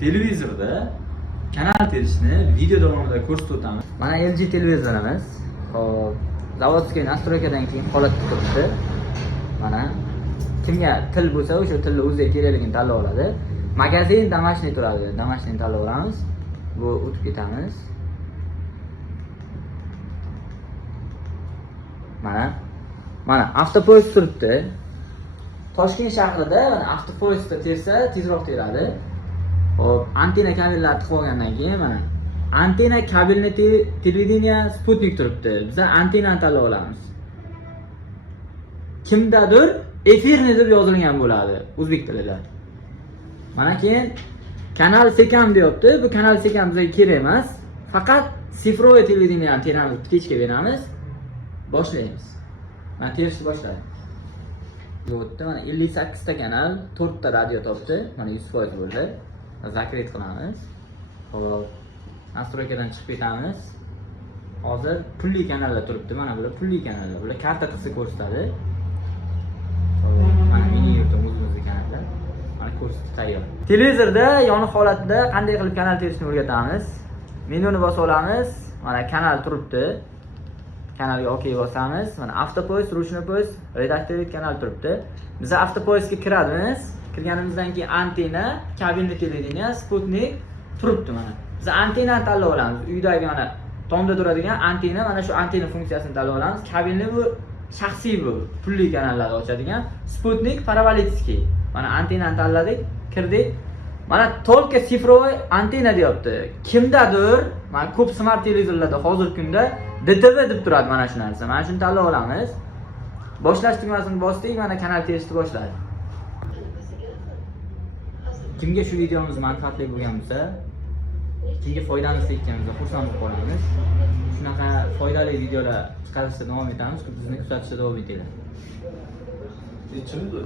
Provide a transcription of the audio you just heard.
televizorda kanal terishni video davomida ko'rsatib o'tamiz. Mana LG televizorimiz. Hop, zavodskiy nastroykadan keyin holatda turibdi. Mana kimga til bo'lsa, o'sha tilni o'ziga kerakligini tanlab oladi. Magazin домашний turadi. Домашний tanlab olamiz. Bu o'tib ketamiz. Mana avtopoyezd turibdi. Toshkent shahrida mana avtopoyezdda tersa tezroq teradi. Hop, antena kabellar tiqib olgandan keyin mana antena kabelni televideniya Sputnik turibdi. Biz antenani tanlab olamiz. Kimdadir efirni deb yozilgan bo'ladi o'zbek tilida. Mana keyin kanal sekam deyapti. Bu kanal sekam bizga kerak emas. Faqat sifroviy televideniyani teramiz, kechga beramiz. Boshlaymiz. Mana terishni boshlaymiz. Zavodda mana 58 ta kanal, 4 ta radio topdi. Mana 100% bo'ldi. Zakret qilamiz. Hop, nastroykadan chiqib ketamiz. Hozir pulli kanallar turibdi. Mana bular pulli kanallar. Bular karta qilsa ko'rsatadi. Mana mini yurtim o'zimizning kanallar. Mana ko'rsatib tayyor. Televizorda yoniq holatda qanday qilib kanal terishni o'rgatamiz. Menyuni bosib olamiz. Mana kanal turibdi. Kanalga OK bosamiz. Mana avtopoyezd, ruchnoy poyezd, redaktorlik kanal turibdi. Biz avtopoyezdga kiradimiz. Kirganimizdan keyin antena, kabelli televideniya, Sputnik turibdi mana. Biz antenani tanlab olamiz. Uydagi mana tomda turadigan antena, mana shu antena funksiyasini tanlab olamiz. Kabelni bu shaxsiy bu, pulli kanallarni ochadigan. Sputnik paravolitskiy. Mana antenani tanladik, kirdik. Mana только sifroviy antena deyapti. Kimdadir, mana ko'p smart televizorlarda hozirgi kunda DTV deb turadi mana shu narsa. Mana shuni tanlab olamiz. Boshlash tugmasini bosdik, mana kanal terishni boshladi. Kimga shu videomiz manfaatli bo'lgan bo'lsa, kimga foydamiz tekkan bo'lsa, xursand bo'lib qolamiz. Shunaqa foydali videolar chiqarishda davom etamiz. Bizni kuzatishda davom etinglar.